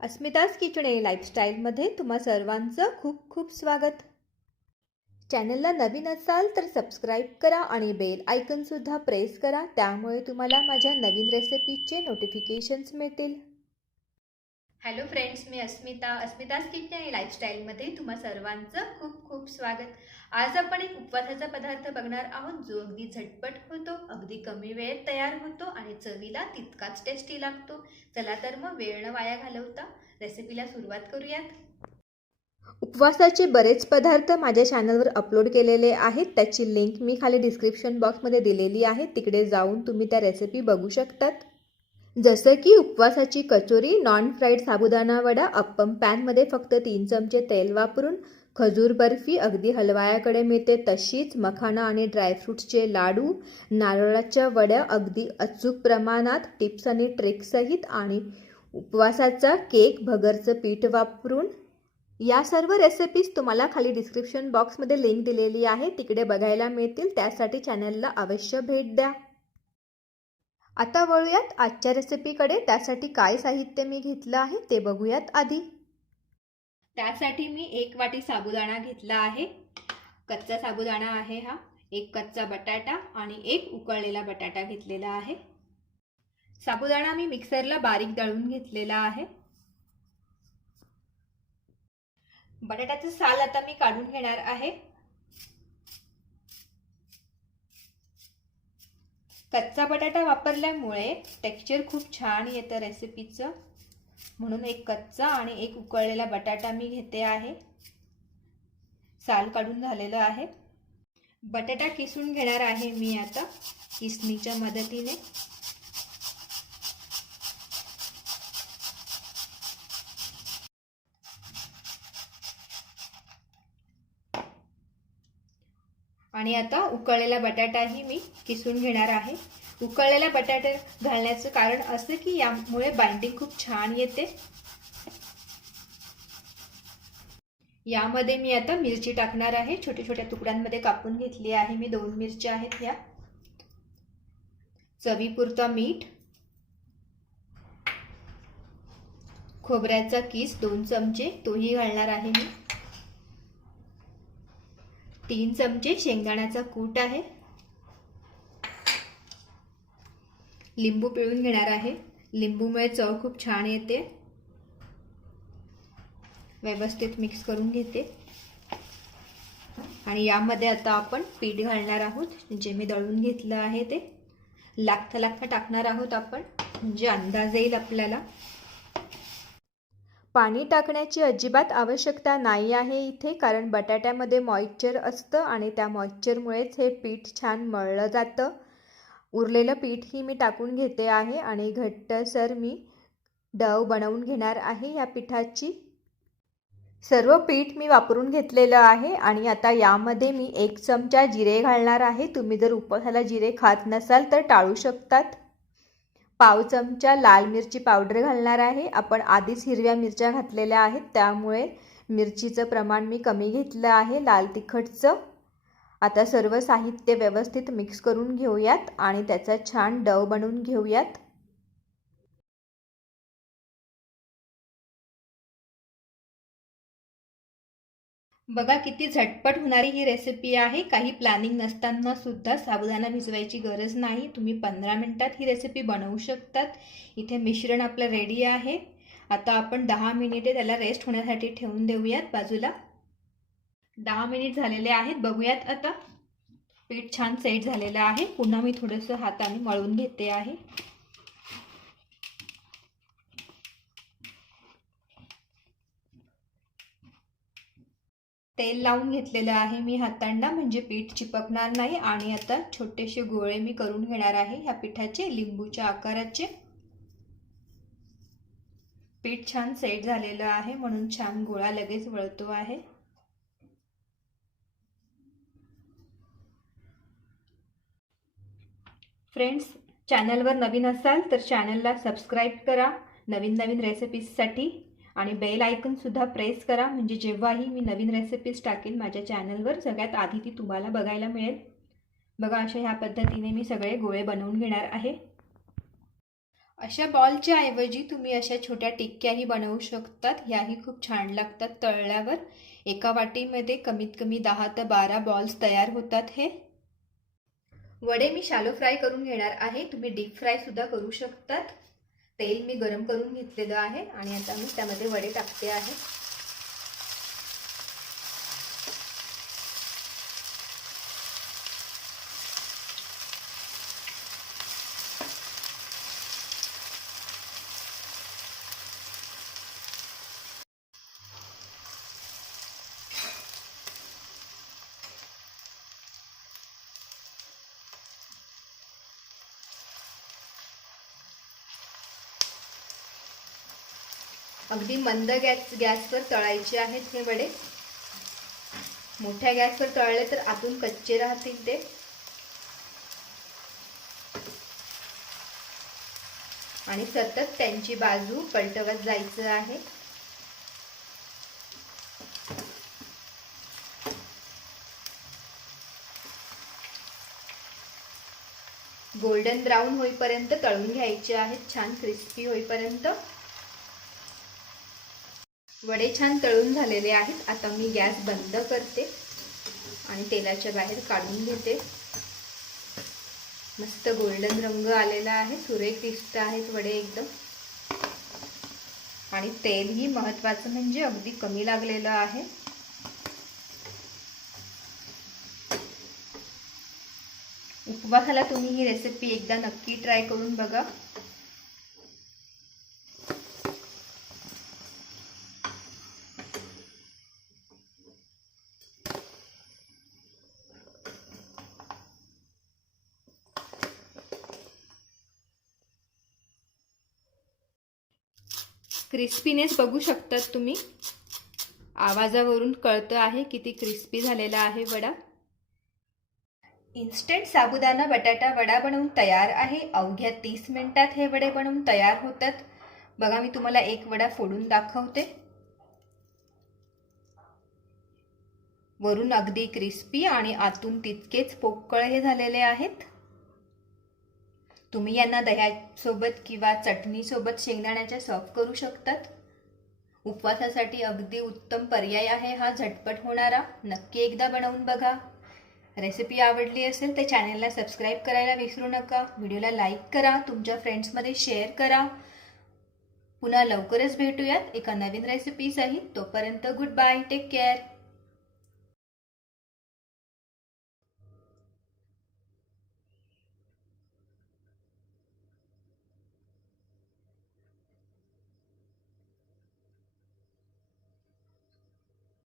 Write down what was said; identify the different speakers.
Speaker 1: अस्मिताज kitchen लाईफस्टाईलमध्ये तुम्हा सर्वांचं खूप खूप स्वागत. चॅनलला नवीन असाल तर सबस्क्राईब करा आणि बेल आयकनसुद्धा प्रेस करा त्यामुळे तुम्हाला माझ्या नवीन रेसिपीचे नोटिफिकेशन्स मिळतील. हॅलो फ्रेंड्स मी अस्मिता. अस्मिताज किचन आणि लाईफस्टाईलमध्ये तुम्हा सर्वांचं खूप खूप स्वागत. आज आपण एक उपवासाचा पदार्थ बघणार आहोत जो अगदी झटपट होतो अगदी कमी वेळेत तयार होतो आणि चवीला तितकाच टेस्टी लागतो. चला तर मग वेळ न वाया घालवता रेसिपीला सुरुवात करूयात. उपवासाचे बरेच पदार्थ माझ्या चॅनलवर अपलोड केलेले आहेत. त्याची लिंक मी खाली डिस्क्रिप्शन बॉक्समध्ये दिलेली आहे. तिकडे जाऊन तुम्ही त्या रेसिपी बघू शकतात. जसं की उपवासाची कचोरी नॉन फ्राईड साबुदाणा वडा अप्पम पॅनमध्ये फक्त तीन चमचे तेल वापरून खजूर बर्फी अगदी हलवायाकडे मिळते. तशीच मखाना आणि ड्रायफ्रूट्सचे लाडू नारळाच्या वड्या अगदी अचूक प्रमाणात टिप्स आणि ट्रिक्ससहित आणि उपवासाचा केक भगरचं पीठ वापरून. या सर्व रेसिपीज तुम्हाला खाली डिस्क्रिप्शन बॉक्समध्ये लिंक दिलेली आहे. तिकडे बघायला मिळतील. त्यासाठी चॅनलला अवश्य भेट द्या. आता वळूयात आजच्या रेसिपीकडे त्यासाठी काय साहित्य मी घेतलं आहे ते बघूयात आधी. त्यासाठी मी एक वाटी साबुदाणा घेतला आहे. कच्चा साबुदाणा आहे हा. एक कच्चा बटाटा आणि एक उकळलेला बटाटा घेतलेला आहे. साबुदाणा मी मिक्सरला बारीक दळून घेतलेला आहे. बटाट्याचं साल आता मी काढून घेणार आहे. कच्चा बटाटा वापरल्यामुळे टेक्स्चर खूप छान येतं रेसिपीचं म्हणून एक कच्चा आणि एक उकळलेला बटाटा मी घेते आहे. साल काढून झालेलं आहे. बटाटा किसून घेणार आहे मी आता किसणीच्या मदतीने. आणि आता उकळलेला बटाटाही मी किसून घेणार आहे. उकळलेला बटाटा घालण्याचं कारण असं की यामुळे बाइंडिंग खूप छान येते. यामध्ये मी आता मिरची टाकणार आहे. छोट्या छोट्या तुकड्यांमध्ये कापून घेतली आहे मी. दोन मिरच्या आहेत ह्या चवीपुरता मीठ. खोबऱ्याचा किस दोन चमचे. तोही घालणार आहे मी. तीन चमचे शेंगदाण्याचा कूट आहे. लिंबू पिळून घेणार आहे. लिंबूमुळे चव खूप छान येते. व्यवस्थित मिक्स करून घेते. आणि यामध्ये आता आपण पीठ घालणार आहोत जे मी दळून घेतलं आहे ते. लागता लागता टाकणार आहोत आपण. म्हणजे अंदाज येईल आपल्याला. पाणी टाकण्याची अजिबात आवश्यकता नाही आहे इथे कारण बटाट्यामध्ये मॉइश्चर असतं आणि त्या मॉइश्चरमुळेच हे पीठ छान मळलं जातं. उरलेलं पीठही मी टाकून घेते आहे आणि घट्टसर मी डव बनवून घेणार आहे या पिठाची. सर्व पीठ मी वापरून घेतलेलं आहे आणि आता यामध्ये मी एक चमचा जिरे घालणार आहे. तुम्ही जर उपासाला जिरे खात नसाल तर टाळू शकतात. पाव चमचा लाल मिरची पावडर घालणार आहे. आपण आधीच हिरव्या मिरच्या घातलेल्या आहेत त्यामुळे मिरचीचं प्रमाण मी कमी घेतलं आहे लाल तिखटचं. आता सर्व साहित्य व्यवस्थित मिक्स करून घेऊयात आणि त्याचा छान डव बनवून घेऊयात. बघा किती झटपट होणारी ही रेसिपी आहे. काही प्लॅनिंग नसताना सुद्धा साबुदाणा भिजवायची गरज नाही. तुम्ही पंधरा मिनटात ही रेसिपी बनवू शकतात. इथे मिश्रण आपलं रेडी आहे. आता आपण दहा मिनिटे त्याला रेस्ट होण्यासाठी ठेवून देऊयात बाजूला. दहा मिनिट झालेले आहेत. बघूयात आता. पीठ छान सेट झालेलं आहे. पुन्हा मी थोडंसं हाताने मळून घेते आहे. तेल लावून घेतलेलं आहे मी हातांना म्हणजे पीठ चिपकणार नाही. आणि आता छोटेसे गोळे मी करून घेणार आहे ह्या पिठाचे लिंबूच्या आकाराचे. पीठ छान सेट झालेलं आहे म्हणून छान गोळा लगेच वळतो आहे. फ्रेंड्स चॅनलवर नवीन असाल तर चॅनलला सबस्क्राईब करा. नवीन नवीन रेसिपीजसाठी आणि बेल आयकनसुद्धा प्रेस करा. म्हणजे जेव्हाही मी नवीन रेसिपीज टाकेन माझ्या चॅनलवर सगळ्यात आधी ती तुम्हाला बघायला मिळेल. बघा अशा ह्या पद्धतीने मी सगळे गोळे बनवून घेणार आहे. अशा बॉलच्या ऐवजी तुम्ही अशा छोट्या टिक्क्याही बनवू शकतात. ह्याही खूप छान लागतात तळल्यावर. एका वाटीमध्ये कमीत कमी दहा ते बारा बॉल्स तयार होतात हे. वडे मी शालो फ्राय करून घेणार आहे. तुम्ही डीप फ्राय सुद्धा करू शकतात. तेल मी गरम करून घेतलेलं आहे आणि आता मी त्यामध्ये वडे टाकते आहे. अगदी मंद गॅस गॅसवर तळायचे आहेत हे वडे. मोठ्या गॅसवर तळले तर आतून कच्चे राहतील ते. आणि सतत त्यांची बाजू पलटवत जायचं आहे. गोल्डन ब्राऊन होईपर्यंत तळून घ्यायचे आहेत छान क्रिस्पी होईपर्यंत. वडे छान तळून झालेले आहेत. आता मी गॅस बंद करते आणि तेलाच्या बाहेर काढून घेते. मस्त गोल्डन रंग आलेला आहे. सुरेख दिसत आहेत वडे एकदम. आणि तेलही महत्वाचं म्हणजे अगदी कमी लागलेलं आहे. उपवासाला तुम्ही ही रेसिपी एकदा नक्की ट्राय करून बघा. क्रिस्पीनेस बघू शकतात तुम्ही. आवाजावरून कळतं आहे किती क्रिस्पी झालेला आहे वडा. इन्स्टंट साबुदाणा बटाटा वडा बनवून तयार आहे. अवघ्या तीस मिनिटात हे वडे बनवून तयार होतात. बघा मी तुम्हाला एक वडा फोडून दाखवते. वरून अगदी क्रिस्पी आणि आतून तितकेच पोकळ हे झालेले आहेत. तुम्ही यांना दह्यासोबत किंवा चटणीसोबत शेंगदाण्याच्या सर्व करू शकतात? उपवासासाठी अगदी उत्तम पर्याय आहे हा झटपट होणारा. नक्की एकदा बनवून बघा. रेसिपी आवडली असेल तर चॅनलला सबस्क्राईब करायला विसरू नका. व्हिडिओला लाईक करा तुमच्या फ्रेंड्समध्ये शेअर करा. पुन्हा लवकरच भेटूयात एका नवीन रेसिपीसही. तोपर्यंत गुड बाय टेक केअर.